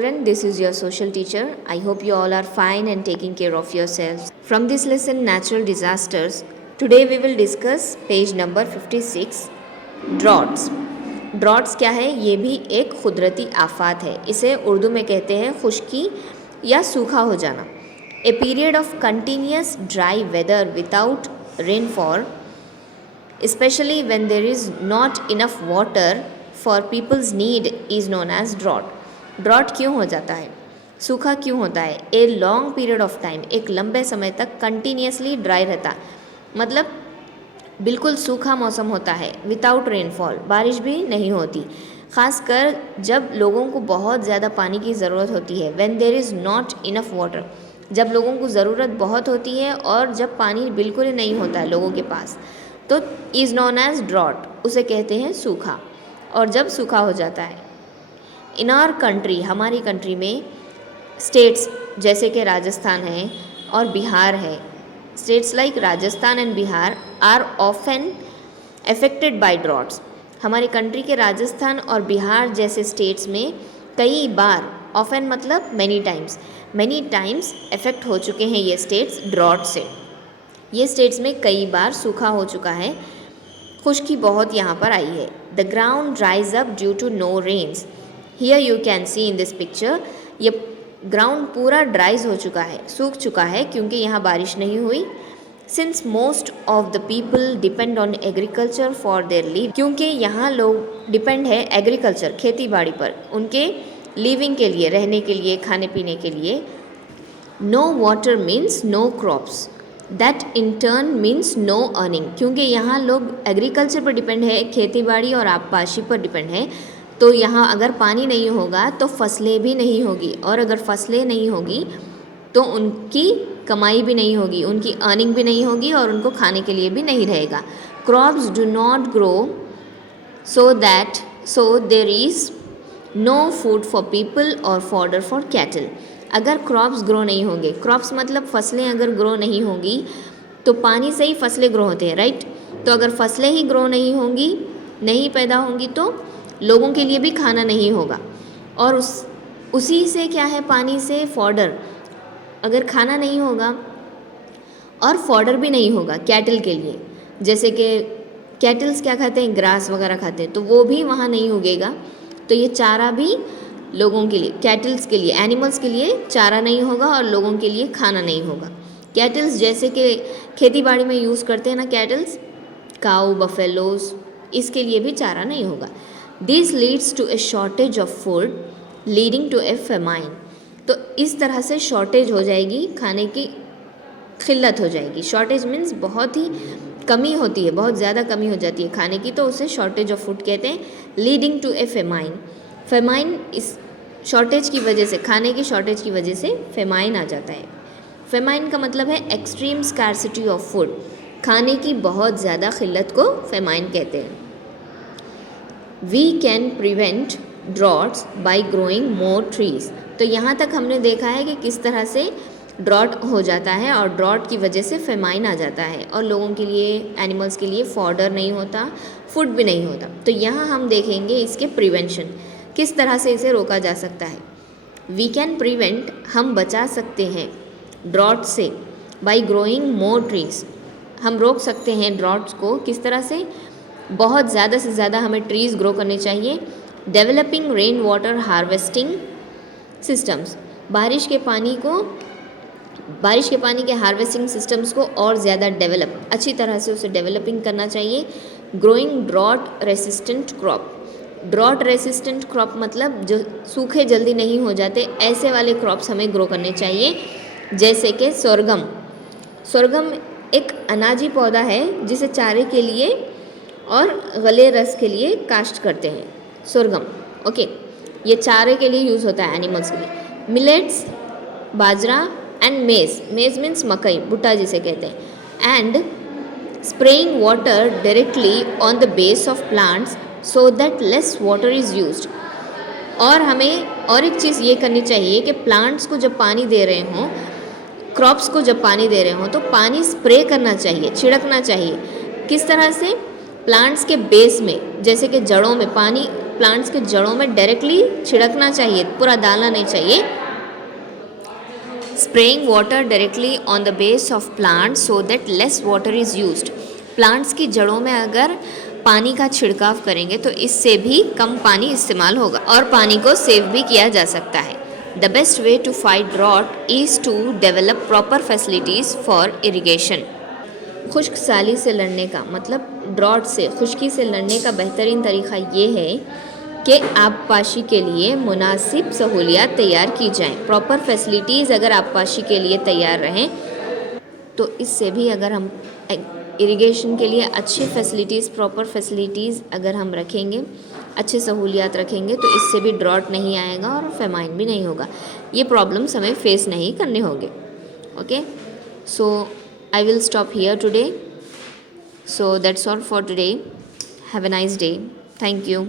children, this is your social teacher. I hope you all are fine and taking care of yourselves. From this lesson, Natural Disasters, today we will discuss page number 56, Droughts. Droughts क्या है? ये भी एक कुदरती आफात है. इसे उर्दू में कहते हैं खुश्की या सूखा हो जाना. A period of continuous dry weather without rainfall, especially when there is not enough water for people's need, is known as drought. Drought क्यों हो जाता है? सूखा क्यों होता है? A long period of time, एक लंबे समय तक कंटिन्यूसली ड्राई रहता, मतलब बिल्कुल सूखा मौसम होता है. विदाउट रेनफॉल, बारिश भी नहीं होती, ख़ासकर जब लोगों को बहुत ज़्यादा पानी की ज़रूरत होती है. When there is not enough water, जब लोगों को ज़रूरत बहुत होती है और जब पानी बिल्कुल ही नहीं होता है लोगों के पास, तो इज़ नोन एज ड्रॉट, उसे कहते हैं सूखा. और जब सूखा हो जाता है, इन आवर कंट्री, हमारी कंट्री में स्टेट्स जैसे कि राजस्थान है और बिहार है, states like Rajasthan and Bihar are often affected by droughts. हमारी कंट्री के राजस्थान और बिहार जैसे स्टेट्स में कई बार, ऑफन मतलब मैनी टाइम्स अफेक्ट हो चुके हैं ये स्टेट्स ड्रॉट से. ये स्टेट्स में कई बार सूखा हो चुका है, खुश्की बहुत यहाँ पर आई है. The ground dries up due to no rains. Here you can see in this picture, ये ग्राउंड पूरा ड्राइज हो चुका है, सूख चुका है क्योंकि यहाँ बारिश नहीं हुई. Since most of the people depend on agriculture for their live, क्योंकि यहाँ लोग डिपेंड है एग्रीकल्चर, खेती बाड़ी पर, उनके लिविंग के लिए, रहने के लिए, खाने पीने के लिए. No water means no crops, that in turn means no earning. क्योंकि यहाँ लोग एग्रीकल्चर पर डिपेंड है, खेती बाड़ी और आबपाशी पर डिपेंड है, तो यहाँ अगर पानी नहीं होगा तो फसलें भी नहीं होगी, और अगर फसलें नहीं होगी तो उनकी कमाई भी नहीं होगी, उनकी अर्निंग भी नहीं होगी और उनको खाने के लिए भी नहीं रहेगा. Crops do not grow so there is no food for people और फॉडर फॉर कैटल. अगर क्रॉप्स ग्रो नहीं होंगे, क्रॉप्स मतलब फसलें अगर ग्रो नहीं होंगी, तो पानी से ही फसलें ग्रो होते हैं, राइट. तो अगर फसलें ही ग्रो नहीं होंगी, नहीं पैदा होंगी, तो लोगों के लिए भी खाना नहीं होगा. और उसी से क्या है, पानी से फॉडर, अगर खाना नहीं होगा और फॉडर भी नहीं होगा कैटल के लिए, जैसे कि कैटल्स क्या खाते हैं, ग्रास वगैरह खाते हैं, तो वो भी वहाँ नहीं उगेगा. तो ये चारा भी लोगों के लिए, कैटल्स के लिए, एनिमल्स के लिए चारा नहीं होगा और लोगों के लिए खाना नहीं होगा. कैटल्स जैसे कि खेती बाड़ी में यूज़ करते हैं ना, कैटल्स, काऊ, बफेलोज, इसके लिए भी चारा नहीं होगा. This leads to a shortage of food leading to a famine. तो इस तरह से शॉर्टेज हो जाएगी, खाने की किल्लत हो जाएगी. शॉर्टेज मीन्स बहुत ही कमी होती है, बहुत ज़्यादा कमी हो जाती है खाने की, तो उसे शॉर्टेज ऑफ फूड कहते हैं. Leading to a famine, famine इस शॉर्टेज की वजह से, खाने की शॉर्टेज की वजह से फेमाइन आ जाता है. फेमाइन का मतलब है एक्सट्रीम स्कार्सिटी ऑफ फूड, खाने की बहुत ज़्यादा किल्लत को फेमाइन कहते हैं. We can prevent droughts by growing more trees. तो यहाँ तक हमने देखा है कि किस तरह से ड्रॉट हो जाता है और ड्रॉट की वजह से फेमाइन आ जाता है और लोगों के लिए, एनिमल्स के लिए फॉडर नहीं होता, फूड भी नहीं होता. तो यहाँ हम देखेंगे इसके प्रिवेंशन, किस तरह से इसे रोका जा सकता है. वी कैन प्रिवेंट, हम बचा सकते हैं ड्रॉट से, बाई ग्रोइंग मोर ट्रीज. हम रोक सकते हैं ड्रॉट्स को, किस तरह से, बहुत ज़्यादा से ज़्यादा हमें ट्रीज़ ग्रो करने चाहिए. Developing rain water harvesting systems, बारिश के पानी के हार्वेस्टिंग सिस्टम्स को और ज़्यादा डेवलप, अच्छी तरह से उसे डेवलपिंग करना चाहिए. Growing drought resistant crop. Drought resistant crop मतलब जो सूखे जल्दी नहीं हो जाते, ऐसे वाले क्रॉप्स हमें ग्रो करने चाहिए, जैसे कि सोरगम. सोरगम एक अनाजी पौधा है जिसे चारे के लिए और गले रस के लिए काश्त करते हैं. सोरगम, ओके, ये चारे के लिए यूज़ होता है एनिमल्स के लिए. मिलेट्स, बाजरा एंड मेज़. मेज़ मीन्स मकई, भुट्टा जिसे कहते हैं. And spraying water directly on the base of plants so that less water is used. और हमें और एक चीज़ ये करनी चाहिए कि प्लांट्स को जब पानी दे रहे हों, क्रॉप्स को जब पानी दे रहे हों, तो पानी स्प्रे करना चाहिए, छिड़कना चाहिए. किस तरह से, प्लांट्स के बेस में, जैसे कि जड़ों में पानी प्लांट्स के जड़ों में डायरेक्टली छिड़कना चाहिए, पूरा डालना नहीं चाहिए। Spraying water directly on the base of plant so that less water is used. Plants की जड़ों में अगर पानी का छिड़काव करेंगे तो इससे भी कम पानी इस्तेमाल होगा और पानी को सेव भी किया जा सकता है। The best way to fight drought is to develop proper facilities for irrigation. खुश्क साली से लड़ने का मतलब ड्रॉट से, खुश्की से लड़ने का बेहतरीन तरीका ये है कि आबपाशी के लिए मुनासिब सहूलियात तैयार की जाएं। प्रॉपर फैसिलिटीज़ अगर आबपाशी के लिए तैयार रहें तो इससे भी, अगर हम इरिगेशन के लिए अच्छी फैसिलिटीज़, प्रॉपर फैसिलिटीज़ अगर हम रखेंगे, अच्छे सहूलियात रखेंगे तो इससे भी ड्रॉट नहीं आएगा और फेमाइन भी नहीं होगा। ये प्रॉब्लम्स हमें फेस नहीं करने होंगे। Okay, so I will stop here today. So that's all for today. Have a nice day. Thank you.